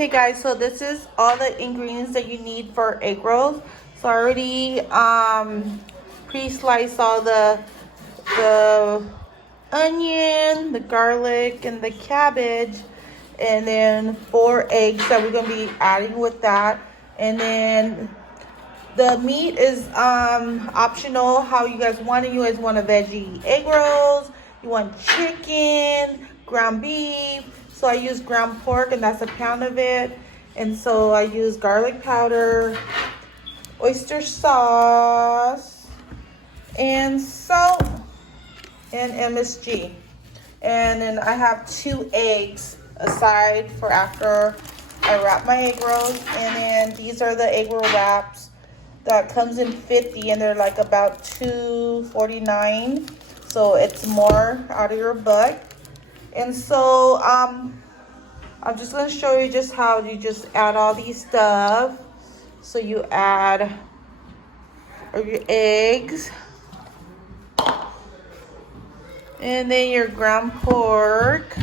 Hey guys, so this is all the ingredients that you need for egg rolls. So I already pre-sliced all the onion, the garlic, and the cabbage, and then 4 eggs that we're gonna be adding with that. And then the meat is optional how you guys want it. You guys want a veggie egg rolls, you want chicken, ground beef. So I use ground pork, and that's a pound of it. And so I use garlic powder, oyster sauce, and salt, and MSG. And then I have 2 eggs aside for after I wrap my egg rolls. And then these are the egg roll wraps that comes in 50, and they're like about $2.49. So it's more out of your butt. And so I'm just gonna show you just how you just add all these stuff. So you add your eggs, and then your ground pork,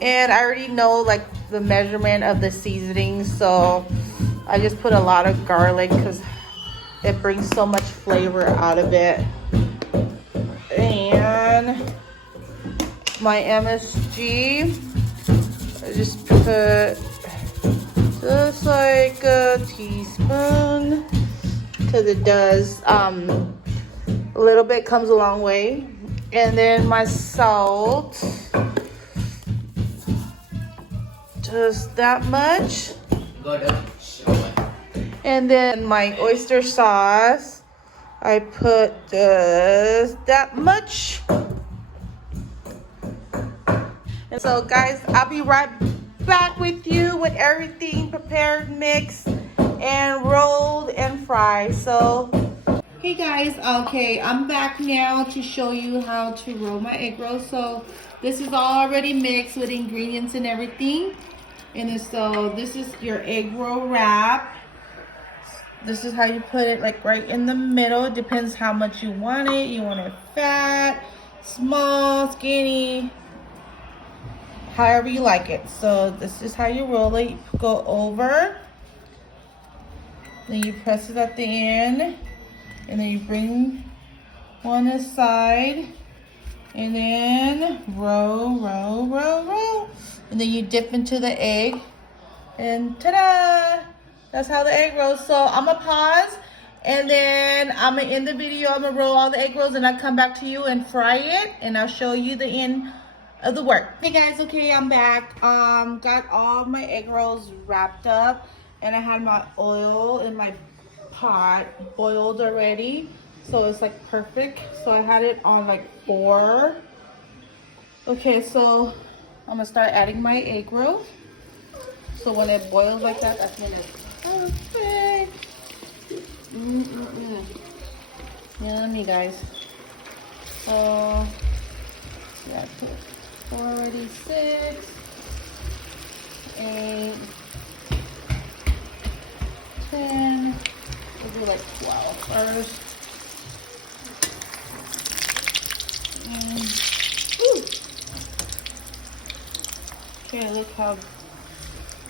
and I already know like the measurement of the seasoning, so I just put a lot of garlic because it brings so much flavor out of it. And my MSG, I just put just like a teaspoon because it does a little bit goes a long way. And then my salt, just that much. And then my oyster sauce, I put just that much. And so guys, I'll be right back with you with everything prepared, mixed, and rolled and fried. So, hey guys, okay, I'm back now to show you how to roll my egg rolls. So this is already mixed with ingredients and everything. And so this is your egg roll wrap. This is how you put it, like right in the middle. It depends how much you want it. You want it fat, small, skinny, however you like it. So this is how you roll it. You go over, then you press it at the end, and then you bring one aside, and then roll, roll, roll, roll. And then you dip into the egg, and ta-da! That's how the egg rolls. So I'm gonna pause, and then I'm gonna end the video. I'm gonna roll all the egg rolls, and I'll come back to you and fry it, and I'll show you the end of the work. Hey guys, okay, I'm back. Got all my egg rolls wrapped up, and I had my oil in my pot boiled already, so it's like perfect. So I had it on like 4. Okay, so I'm gonna start adding my egg rolls. So when it boils like that, that's when it's perfect. Yummy, guys. So yeah, I put 46, 8, 10. We'll do like 12 first. Okay, look how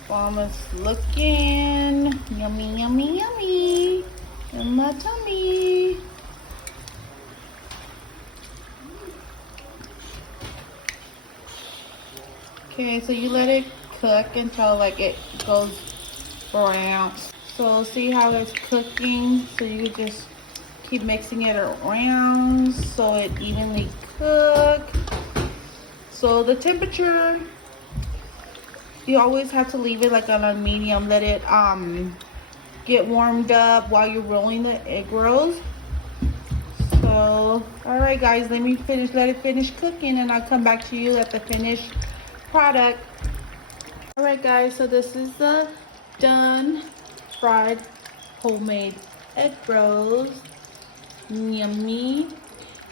bomb it's looking. Yummy, yummy, yummy. In my tummy. Okay, so you let it cook until like it goes brown. So see how it's cooking? So you could just keep mixing it around so it evenly cooks. So the temperature, you always have to leave it like on a medium. Let it get warmed up while you're rolling the egg rolls. So all right guys, let it finish cooking, and I'll come back to you at the finished product. All right guys, so this is the done fried homemade egg rolls. Yummy.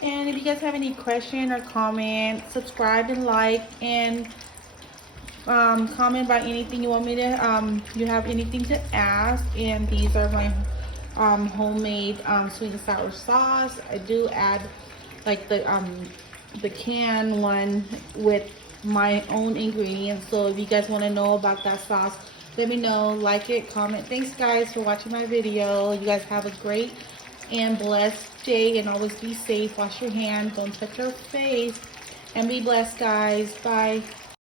And if you guys have any question or comment, subscribe and like, and comment about anything you want me to you have anything to ask. And these are my homemade sweet and sour sauce. I do add like the the can one with my own ingredients. So if you guys want to know about that sauce, let me know. Like it, comment. Thanks guys for watching my video. You guys have a great and blessed day, and always be safe. Wash your hands, don't touch your face, and be blessed guys. Bye.